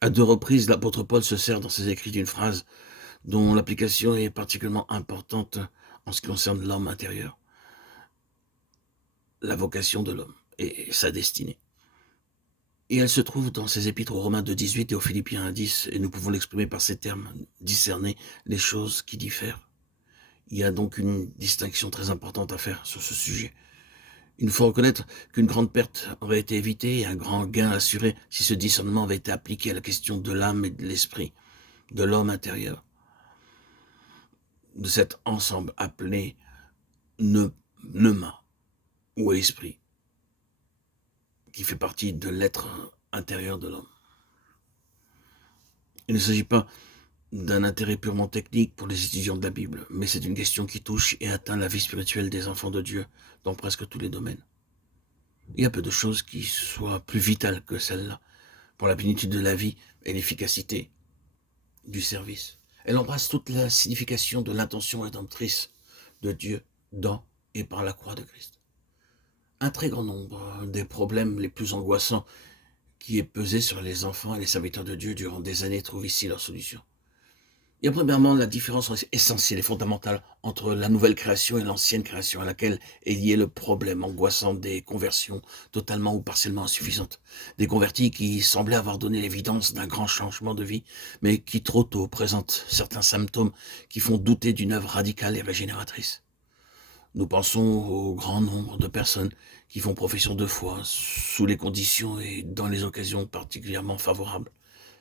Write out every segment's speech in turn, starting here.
À 2 reprises, l'apôtre Paul se sert dans ses écrits d'une phrase dont l'application est particulièrement importante en ce qui concerne l'homme intérieur, la vocation de l'homme et sa destinée. Et elle se trouve dans ses épîtres aux Romains 2,18 et aux Philippiens 1,10, et nous pouvons l'exprimer par ces termes: discerner les choses qui diffèrent. Il y a donc une distinction très importante à faire sur ce sujet. Il nous faut reconnaître qu'une grande perte aurait été évitée et un grand gain assuré si ce discernement avait été appliqué à la question de l'âme et de l'esprit, de l'homme intérieur, de cet ensemble appelé pneuma ou esprit, qui fait partie de l'être intérieur de l'homme. Il ne s'agit pas d'un intérêt purement technique pour les étudiants de la Bible, mais c'est une question qui touche et atteint la vie spirituelle des enfants de Dieu dans presque tous les domaines. Il y a peu de choses qui soient plus vitales que celle-là pour la plénitude de la vie et l'efficacité du service. Elle embrasse toute la signification de l'intention rédemptrice de Dieu dans et par la croix de Christ. Un très grand nombre des problèmes les plus angoissants qui est pesé sur les enfants et les serviteurs de Dieu durant des années trouvent ici leur solution. Il y a premièrement la différence essentielle et fondamentale entre la nouvelle création et l'ancienne création, à laquelle est lié le problème angoissant des conversions totalement ou partiellement insuffisantes. Des convertis qui semblaient avoir donné l'évidence d'un grand changement de vie, mais qui trop tôt présentent certains symptômes qui font douter d'une œuvre radicale et régénératrice. Nous pensons au grand nombre de personnes qui font profession de foi sous les conditions et dans les occasions particulièrement favorables.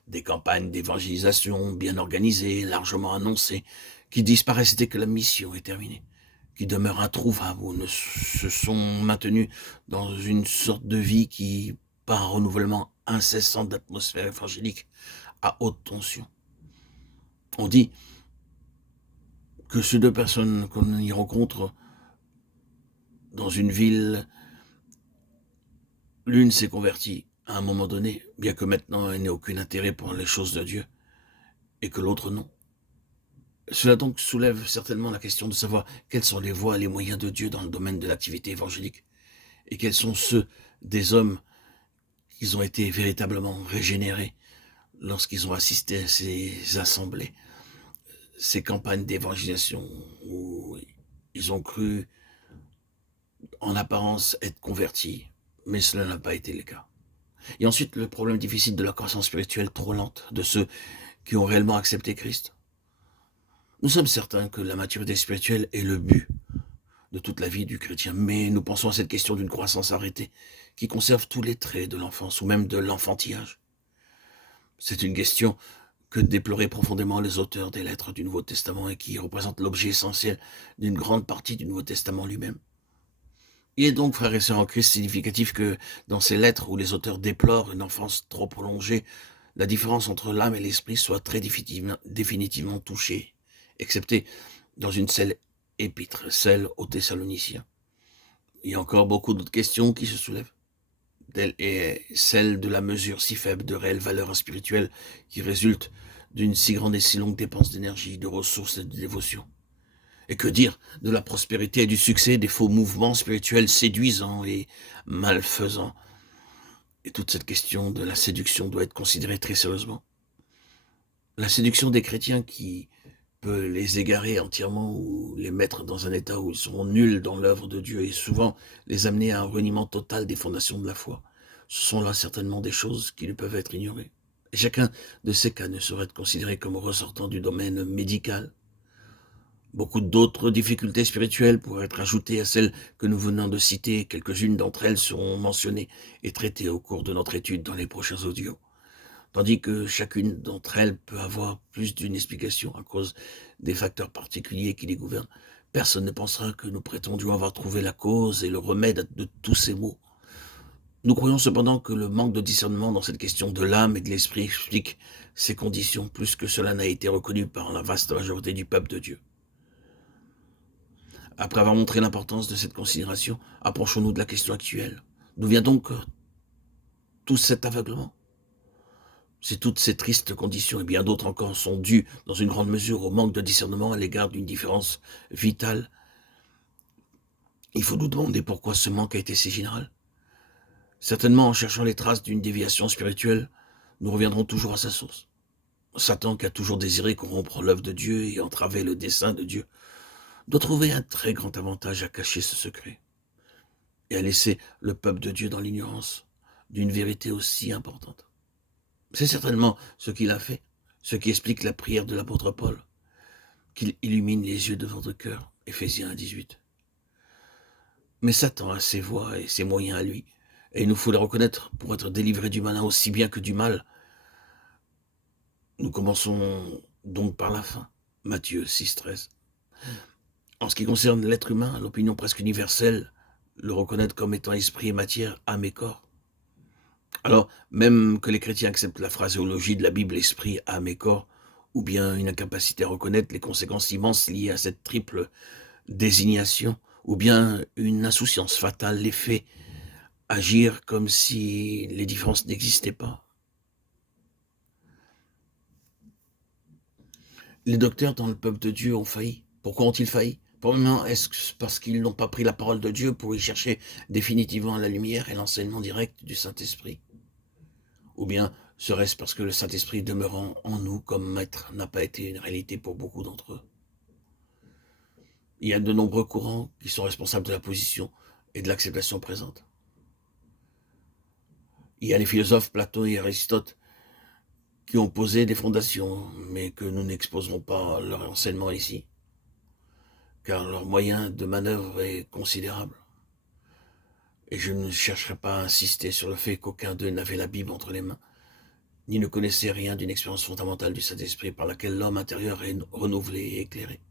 Des campagnes d'évangélisation bien organisées, largement annoncées, qui disparaissent dès que la mission est terminée, qui demeurent introuvables ou ne se sont maintenus dans une sorte de vie qui, par un renouvellement incessant d'atmosphère évangélique à haute tension. On dit que ces deux personnes qu'on y rencontre dans une ville, l'une s'est convertie à un moment donné, bien que maintenant elle n'ait aucun intérêt pour les choses de Dieu, et que l'autre non. Cela donc soulève certainement la question de savoir quelles sont les voies et les moyens de Dieu dans le domaine de l'activité évangélique, et quels sont ceux des hommes qui ont été véritablement régénérés lorsqu'ils ont assisté à ces assemblées, ces campagnes d'évangélisation où ils ont cru en apparence être convertis, mais cela n'a pas été le cas. Et ensuite, le problème difficile de la croissance spirituelle trop lente de ceux qui ont réellement accepté Christ. Nous sommes certains que la maturité spirituelle est le but de toute la vie du chrétien, mais nous pensons à cette question d'une croissance arrêtée qui conserve tous les traits de l'enfance ou même de l'enfantillage. C'est une question que déploraient profondément les auteurs des lettres du Nouveau Testament et qui représente l'objet essentiel d'une grande partie du Nouveau Testament lui-même. Il est donc, frères et sœurs en Christ, significatif que dans ces lettres où les auteurs déplorent une enfance trop prolongée, la différence entre l'âme et l'esprit soit très définitivement touchée, excepté dans une seule épître, celle aux Thessaloniciens. Il y a encore beaucoup d'autres questions qui se soulèvent, et celle de la mesure si faible de réelle valeur spirituelle qui résulte d'une si grande et si longue dépense d'énergie, de ressources et de dévotion. Et que dire de la prospérité et du succès des faux mouvements spirituels séduisants et malfaisants. Et toute cette question de la séduction doit être considérée très sérieusement. La séduction des chrétiens qui peut les égarer entièrement ou les mettre dans un état où ils seront nuls dans l'œuvre de Dieu et souvent les amener à un reniement total des fondations de la foi. Ce sont là certainement des choses qui ne peuvent être ignorées. Et chacun de ces cas ne saurait être considéré comme ressortant du domaine médical. Beaucoup d'autres difficultés spirituelles pourraient être ajoutées à celles que nous venons de citer. Quelques-unes d'entre elles seront mentionnées et traitées au cours de notre étude dans les prochains audios. Tandis que chacune d'entre elles peut avoir plus d'une explication à cause des facteurs particuliers qui les gouvernent. Personne ne pensera que nous prétendions avoir trouvé la cause et le remède de tous ces maux. Nous croyons cependant que le manque de discernement dans cette question de l'âme et de l'esprit explique ces conditions plus que cela n'a été reconnu par la vaste majorité du peuple de Dieu. Après avoir montré l'importance de cette considération, approchons-nous de la question actuelle. D'où vient donc tout cet aveuglement? Si toutes ces tristes conditions et bien d'autres encore sont dues dans une grande mesure au manque de discernement à l'égard d'une différence vitale, il faut nous demander pourquoi ce manque a été si général. Certainement en cherchant les traces d'une déviation spirituelle nous reviendrons toujours à sa source. Satan, qui a toujours désiré corrompre l'œuvre de Dieu et entraver le dessein de Dieu, doit trouver un très grand avantage à cacher ce secret et à laisser le peuple de Dieu dans l'ignorance d'une vérité aussi importante. C'est certainement ce qu'il a fait, ce qui explique la prière de l'apôtre Paul, qu'il illumine les yeux de votre cœur, Éphésiens 1,18. Mais Satan a ses voies et ses moyens à lui, et il nous faut les reconnaître pour être délivrés du malin aussi bien que du mal. Nous commençons donc par la fin, Matthieu 6,13. En ce qui concerne l'être humain, l'opinion presque universelle le reconnaître comme étant esprit et matière, âme et corps. Alors, même que les chrétiens acceptent la phraséologie de la Bible, esprit, âme et corps, ou bien une incapacité à reconnaître les conséquences immenses liées à cette triple désignation, ou bien une insouciance fatale, les fait agir comme si les différences n'existaient pas. Les docteurs dans le peuple de Dieu ont failli. Pourquoi ont-ils failli? Probablement, est-ce parce qu'ils n'ont pas pris la parole de Dieu pour y chercher définitivement la lumière et l'enseignement direct du Saint-Esprit? Ou bien serait-ce parce que le Saint-Esprit demeurant en nous comme maître n'a pas été une réalité pour beaucoup d'entre eux? Il y a de nombreux courants qui sont responsables de la position et de l'acceptation présente. Il y a les philosophes Platon et Aristote qui ont posé des fondations, mais que nous n'exposerons pas leur enseignement ici, car leur moyen de manœuvre est considérable. Et je ne chercherai pas à insister sur le fait qu'aucun d'eux n'avait la Bible entre les mains, ni ne connaissait rien d'une expérience fondamentale du Saint-Esprit par laquelle l'homme intérieur est renouvelé et éclairé.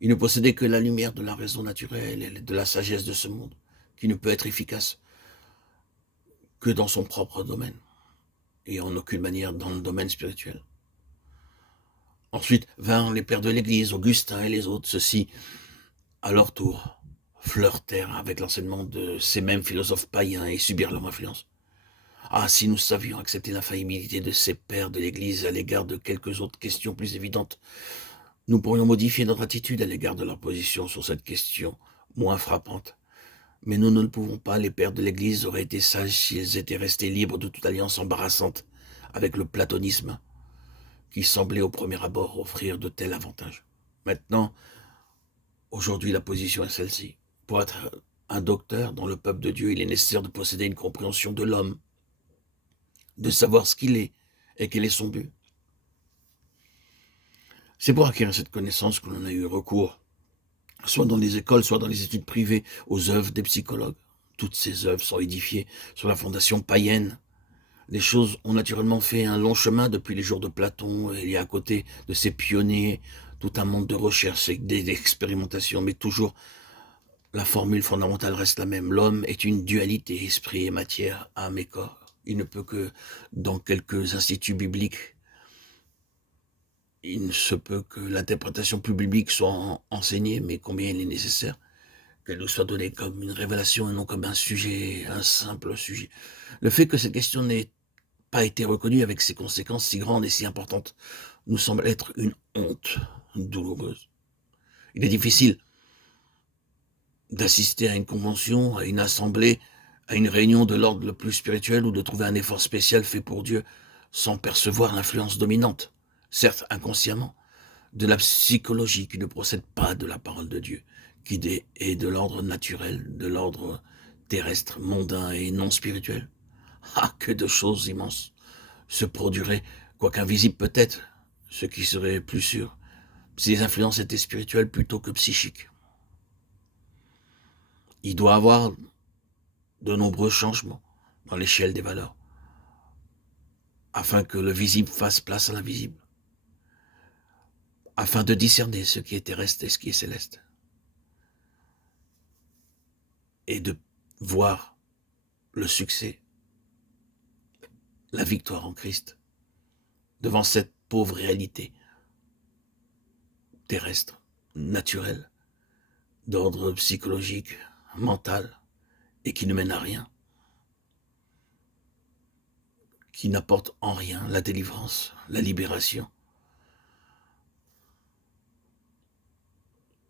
Il ne possédait que la lumière de la raison naturelle et de la sagesse de ce monde, qui ne peut être efficace que dans son propre domaine, et en aucune manière dans le domaine spirituel. Ensuite vinrent les pères de l'Église, Augustin et les autres, ceux-ci, à leur tour, flirtèrent avec l'enseignement de ces mêmes philosophes païens et subirent leur influence. Ah, si nous savions accepter l'infaillibilité de ces pères de l'Église à l'égard de quelques autres questions plus évidentes, nous pourrions modifier notre attitude à l'égard de leur position sur cette question moins frappante. Mais nous ne le pouvons pas. Les pères de l'Église auraient été sages s'ils étaient restés libres de toute alliance embarrassante avec le platonisme, qui semblait au premier abord offrir de tels avantages. Maintenant, aujourd'hui, la position est celle-ci. Pour être un docteur dans le peuple de Dieu, il est nécessaire de posséder une compréhension de l'homme, de savoir ce qu'il est et quel est son but. C'est pour acquérir cette connaissance que l'on a eu recours, soit dans les écoles, soit dans les études privées, aux œuvres des psychologues. Toutes ces œuvres sont édifiées sur la fondation païenne. Les choses ont naturellement fait un long chemin depuis les jours de Platon, et il y a à côté de ces pionniers tout un monde de recherche et d'expérimentation, mais toujours la formule fondamentale reste la même. L'homme est une dualité, esprit et matière, âme et corps. Il ne peut que, dans quelques instituts bibliques, il ne se peut que l'interprétation plus biblique soit enseignée, mais combien il est nécessaire qu'elle nous soit donnée comme une révélation et non comme un sujet, un simple sujet. Le fait que cette question n'ait pas été reconnue avec ses conséquences si grandes et si importantes nous semble être une honte douloureuse. Il est difficile d'assister à une convention, à une assemblée, à une réunion de l'ordre le plus spirituel ou de trouver un effort spécial fait pour Dieu sans percevoir l'influence dominante, certes inconsciemment, de la psychologie qui ne procède pas de la parole de Dieu, qui est de l'ordre naturel, de l'ordre terrestre, mondain et non spirituel. Ah, que de choses immenses se produiraient, quoique invisibles peut-être, ce qui serait plus sûr, si les influences étaient spirituelles plutôt que psychiques. Il doit y avoir de nombreux changements dans l'échelle des valeurs, afin que le visible fasse place à l'invisible, afin de discerner ce qui est terrestre et ce qui est céleste, et de voir le succès, la victoire en Christ, devant cette pauvre réalité terrestre, naturelle, d'ordre psychologique, mental, et qui ne mène à rien, qui n'apporte en rien la délivrance, la libération,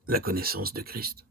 la connaissance de Christ.